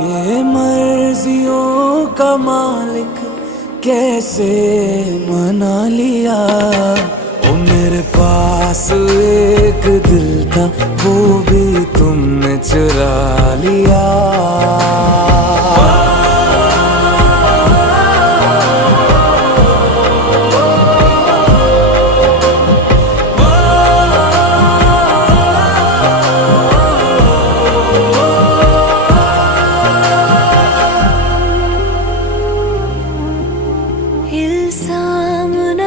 ये मर्जियों का मालिक कैसे मना लिया। ओ मेरे पास एक दिल था वो भी तुमने चुरा